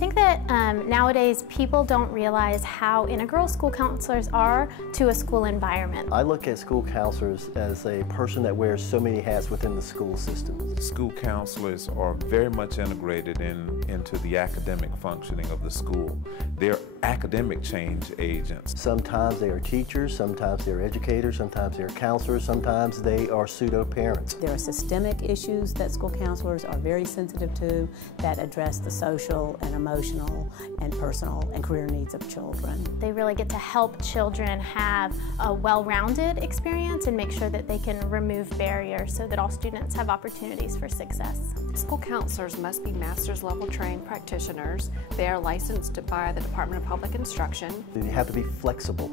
think that nowadays people don't realize how integral school counselors are to a school environment. I look at school counselors as a person that wears so many hats within the school system. School counselors are very much integrated into the academic functioning of the school. They're academic change agents. Sometimes they are teachers, sometimes they're educators, sometimes they're counselors, sometimes they are pseudo-parents. There are systemic issues that school counselors are very sensitive to that address the social and emotional and personal and career needs of children. They really get to help children have a well-rounded experience and make sure that they can remove barriers so that all students have opportunities for success. School counselors must be master's level trained practitioners. They are licensed by the Department of Public Instruction. You have to be flexible.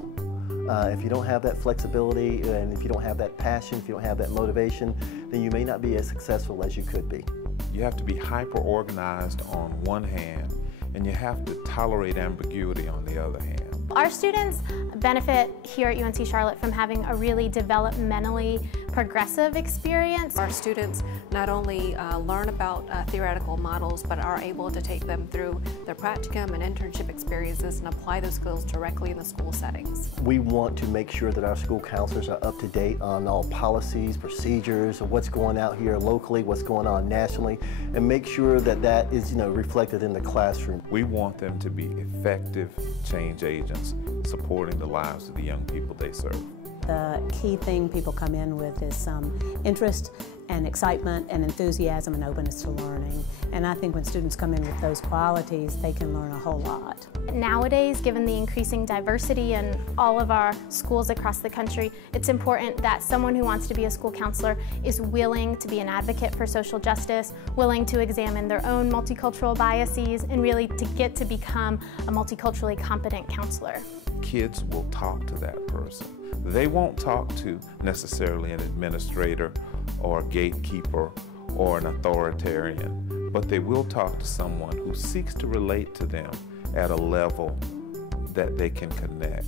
If you don't have that flexibility and if you don't have that passion, if you don't have that motivation, then you may not be as successful as you could be. You have to be hyper-organized on one hand, and you have to tolerate ambiguity on the other hand. Our students benefit here at UNC Charlotte from having a really developmentally progressive experience. Our students not only learn about theoretical models, but are able to take them through their practicum and internship experiences and apply those skills directly in the school settings. We want to make sure that our school counselors are up to date on all policies, procedures, what's going out here locally, what's going on nationally, and make sure that that is reflected in the classroom. We want them to be effective change agents supporting the lives of the young people they serve. The key thing people come in with is some interest and excitement and enthusiasm and openness to learning. And I think when students come in with those qualities, they can learn a whole lot. Nowadays, given the increasing diversity in all of our schools across the country, it's important that someone who wants to be a school counselor is willing to be an advocate for social justice, willing to examine their own multicultural biases, and really to get to become a multiculturally competent counselor. Kids will talk to that person. They won't talk to necessarily an administrator or a gatekeeper or an authoritarian, but they will talk to someone who seeks to relate to them at a level that they can connect.